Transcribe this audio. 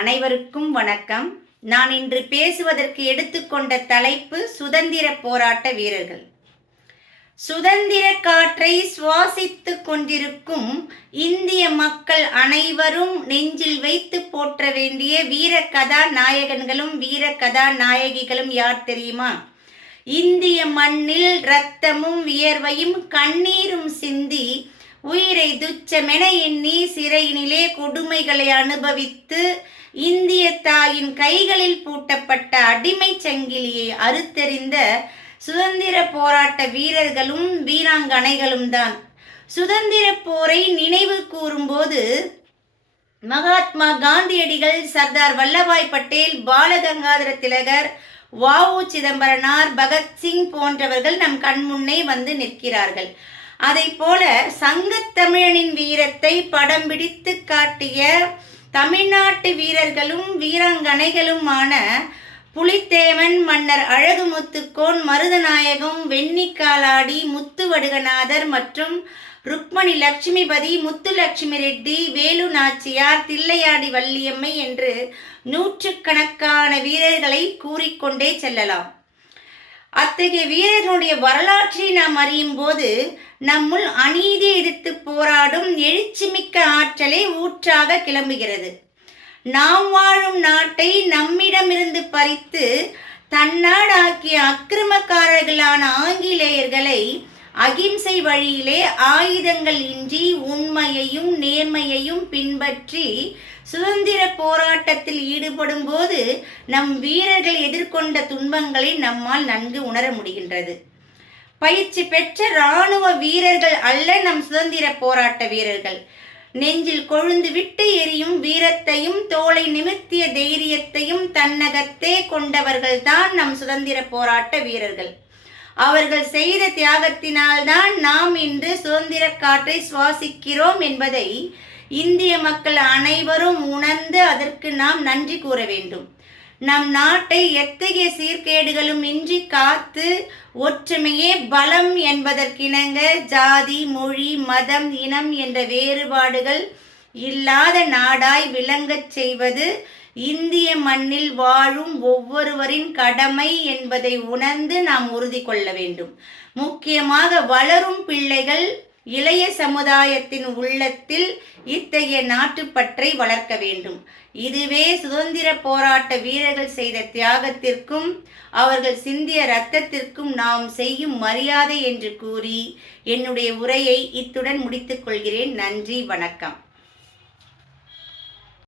அனைவருக்கும் வணக்கம். நான் இன்று பேசுவதற்கு எடுத்துக்கொண்ட தலைப்பு சுதந்திர போராட்ட வீரர்கள். சுதந்திர காற்றை சுவாசித்துக் கொண்டிருக்கும் இந்திய மக்கள் அனைவரும் நெஞ்சில் வைத்து போற்ற வேண்டிய வீர கதாநாயகன்களும் வீர கதாநாயகிகளும் யார் தெரியுமா? இந்திய மண்ணில் இரத்தமும் வியர்வையும் கண்ணீரும் சிந்தி உயிரை துச்சமென எண்ணி சிறையினிலே கொடுமைகளை அனுபவித்து இந்திய தாயின் கைகளில் பூட்டப்பட்ட அடிமை சங்கிலியை அறுத்தெறிந்த சுதந்திர போராட்ட வீரர்களும் வீராங்கனைகளும் தான். சுதந்திர போரை நினைவு கூறும்போது மகாத்மா காந்தியடிகள், சர்தார் வல்லபாய் பட்டேல், பாலகங்காதர திலகர், வ.உ. சிதம்பரனார், பகத்சிங் போன்றவர்கள் நம் கண்முன்னே வந்து நிற்கிறார்கள். அதைப்போல சங்கத்தமிழனின் வீரத்தை படம் பிடித்து காட்டிய தமிழ்நாட்டு வீரர்களும் வீராங்கனைகளுமான புலித்தேவன், மன்னர் அழகுமுத்துக்கோன், மருதநாயகம், வெண்ணிக்காலாடி, முத்துவடுகநாதர் மற்றும் ருக்மணி லட்சுமிபதி, முத்துலட்சுமி ரெட்டி, வேலு நாச்சியார், தில்லையாடி வள்ளியம்மை என்று நூற்றுக்கணக்கான வீரர்களை கூறிக்கொண்டே செல்லலாம். அத்தகைய வீரர்களுடைய வரலாற்றை நாம் அறியும் போது நம்முள் அநீதி எதிர்த்து போராடும் எழுச்சிமிக்க ஆற்றலை ஊற்றாக கிளம்புகிறது. நாம் வாழும் நாட்டை நம்மிடமிருந்து பறித்து தன்னாடாக்கிய அக்கிரமக்காரர்களான ஆங்கிலேயர்களை அகிம்சை வழியிலே ஆயுதங்கள் இன்றி உண்மையையும் நேர்மையையும் பின்பற்றி சுதந்திர போராட்டத்தில் ஈடுபடும் போது நம் வீரர்கள் எதிர்கொண்ட துன்பங்களை நம்மால் நன்கு உணர முடிகின்றது. பயிற்சி பெற்ற இராணுவ வீரர்கள் அல்ல நம் சுதந்திர போராட்ட வீரர்கள். நெஞ்சில் கொழுந்து விட்டு எரியும் வீரத்தையும் தோளை நிமித்திய தைரியத்தையும் தன்னகத்தே கொண்டவர்கள்தான் நம் சுதந்திர போராட்ட வீரர்கள். அவர்கள் செய்த தியாகத்தினால்தான் நாம் இன்று சுதந்திர காற்றை சுவாசிக்கிறோம் என்பதை இந்திய மக்கள் அனைவரும் உணர்ந்து அதற்கு நாம் நன்றி கூற வேண்டும். நம் நாட்டை எத்தகைய சீர்கேடுகளும் இன்றி காத்து ஒற்றுமையே பலம் என்பதற்கிணங்க ஜாதி, மொழி, மதம், இனம் என்ற வேறுபாடுகள் இல்லாத நாடாய் விளங்கச் செய்வது இந்திய மண்ணில் வாழும் ஒவ்வொருவரின் கடமை என்பதை உணர்ந்து நாம் உறுதி கொள்ள வேண்டும். முக்கியமாக வளரும் பிள்ளைகள், இளைய சமுதாயத்தின் உள்ளத்தில் இத்தகைய நாட்டுப்பற்றை வளர்க்க வேண்டும். இதுவே சுதந்திர போராட்ட வீரர்கள் செய்த தியாகத்திற்கும் அவர்கள் சிந்திய இரத்தத்திற்கும் நாம் செய்யும் மரியாதை என்று கூறி என்னுடைய உரையை இத்துடன் முடித்துக் கொள்கிறேன். நன்றி, வணக்கம்.